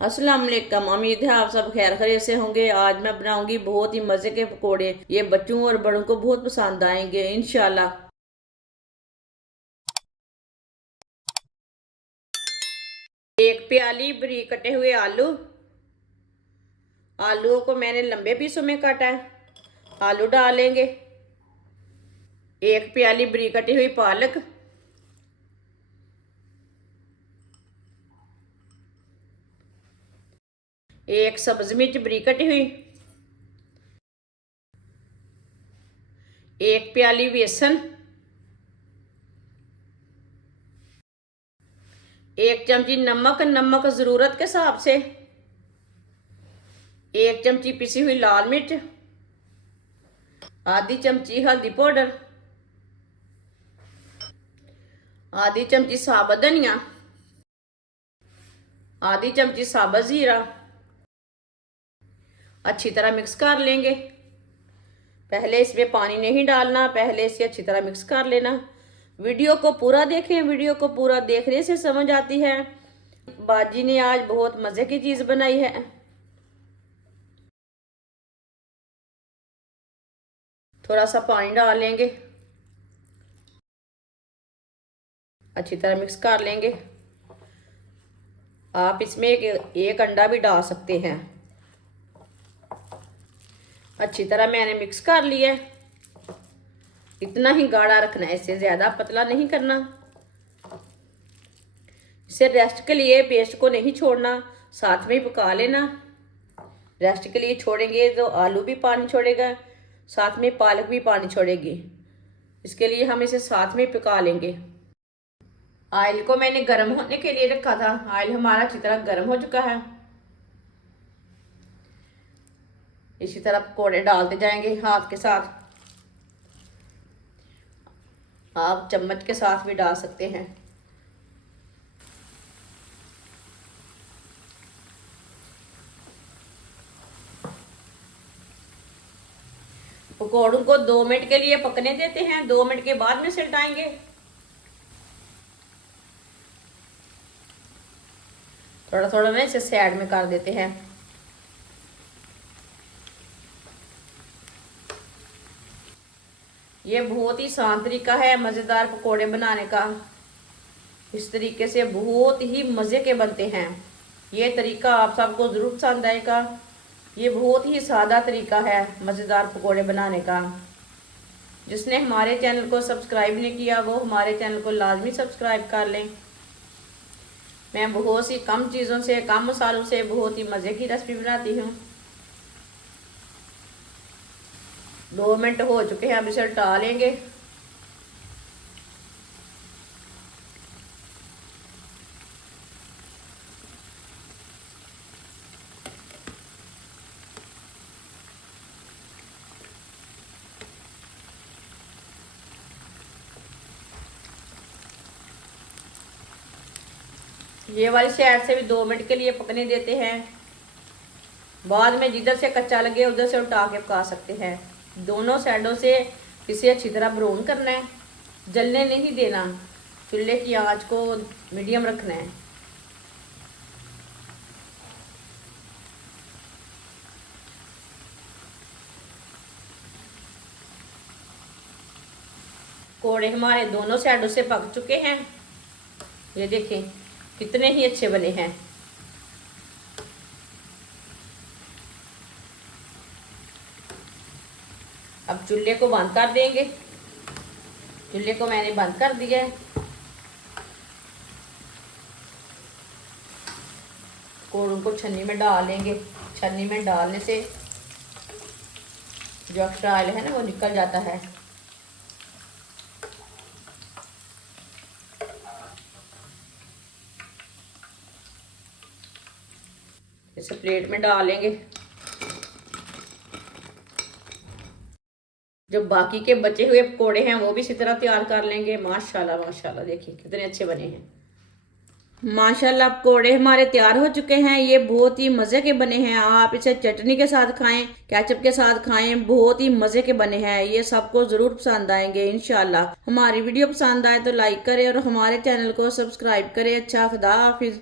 अस्सलाम वालेकुम। उम्मीद है आप सब खैर खैरियत से होंगे। आज मैं बनाऊंगी बहुत ही मजे के पकोड़े। ये बच्चों और बड़ों को बहुत पसंद आएंगे इंशाल्लाह। एक प्याली बारीक कटे हुए आलू। आलूओं को मैंने लंबे पीसों में काटा है। आलू डालेंगे। एक प्याली बारीक कटी हुई पालक। एक सब्ज मिर्च बारीक कटी हुई। एक प्याली बेसन। एक चमची नमक, नमक जरूरत के हिसाब से। एक चमची पिसी हुई लाल मिर्च। आधी चमची हल्दी पाउडर। आधी चमची साबुत धनिया। आधी चमची साबुत जीरा। अच्छी तरह मिक्स कर लेंगे। पहले इसमें पानी नहीं डालना, पहले इसे अच्छी तरह मिक्स कर लेना। वीडियो को पूरा देखें, वीडियो को पूरा देखने से समझ आती है। बाजी ने आज बहुत मज़े की चीज़ बनाई है। थोड़ा सा पानी डाल लेंगे। अच्छी तरह मिक्स कर लेंगे। आप इसमें एक अंडा भी डाल सकते हैं। अच्छी तरह मैंने मिक्स कर लिया। इतना ही गाढ़ा रखना है, इससे ज़्यादा पतला नहीं करना। इसे रेस्ट के लिए पेस्ट को नहीं छोड़ना, साथ में ही पका लेना। रेस्ट के लिए छोड़ेंगे तो आलू भी पानी छोड़ेगा, साथ में पालक भी पानी छोड़ेगी। इसके लिए हम इसे साथ में पका लेंगे। ऑयल को मैंने गर्म होने के लिए रखा था। ऑयल हमारा अच्छी तरह गर्म हो चुका है। इसी तरह पकौड़े डालते जाएंगे हाथ के साथ। आप चम्मच के साथ भी डाल सकते हैं। पकौड़ों को 2 मिनट के लिए पकने देते हैं। 2 मिनट के बाद में उलटाएंगे। थोड़ा थोड़ा ना इसे साइड में कर देते हैं। ये बहुत ही आसान तरीका है मज़ेदार पकोड़े बनाने का। इस तरीके से बहुत ही मज़े के बनते हैं। ये तरीका आप सबको ज़रूर पसंद आएगा। ये बहुत ही सादा तरीका है मज़ेदार पकोड़े बनाने का। जिसने हमारे चैनल को सब्सक्राइब नहीं किया वो हमारे चैनल को लाजमी सब्सक्राइब कर लें। मैं बहुत सी कम चीज़ों से, कम मसालों से बहुत ही मज़े की रेसिपी बनाती हूँ। 2 मिनट हो चुके हैं, अब इसे उल्टा लेंगे। ये वाली साइड से भी 2 मिनट के लिए पकने देते हैं। बाद में जिधर से कच्चा लगे उधर से उल्टा के पका सकते हैं। दोनों साइडों से इसे अच्छी तरह ब्राउन करना है, जलने नहीं देना। चूल्हे की आंच को मीडियम रखना है। कोड़े हमारे दोनों साइडों से पक चुके हैं। ये देखें कितने ही अच्छे बने हैं। अब चूल्हे को बंद कर देंगे। चूल्हे को मैंने बंद कर दिया है। कोड़ों को छन्नी में डाल लेंगे। छन्नी में डालने से जो एक्स्ट्रा ऑयल है ना वो निकल जाता है। इसे प्लेट में डालेंगे। जो बाकी के बचे हुए पकोड़े हैं वो भी इसी तरह तैयार कर लेंगे। माशाल्लाह माशाल्लाह, देखिए कितने अच्छे बने हैं। माशाल्लाह पकोड़े हमारे तैयार हो चुके हैं। ये बहुत ही मज़े के बने हैं। आप इसे चटनी के साथ खाएं, केचप के साथ खाएं, बहुत ही मज़े के बने हैं। ये सबको ज़रूर पसंद आएंगे इंशाल्लाह। हमारी वीडियो पसंद आए तो लाइक करें और हमारे चैनल को सब्सक्राइब करें। अच्छा, खुदा हाफिज़।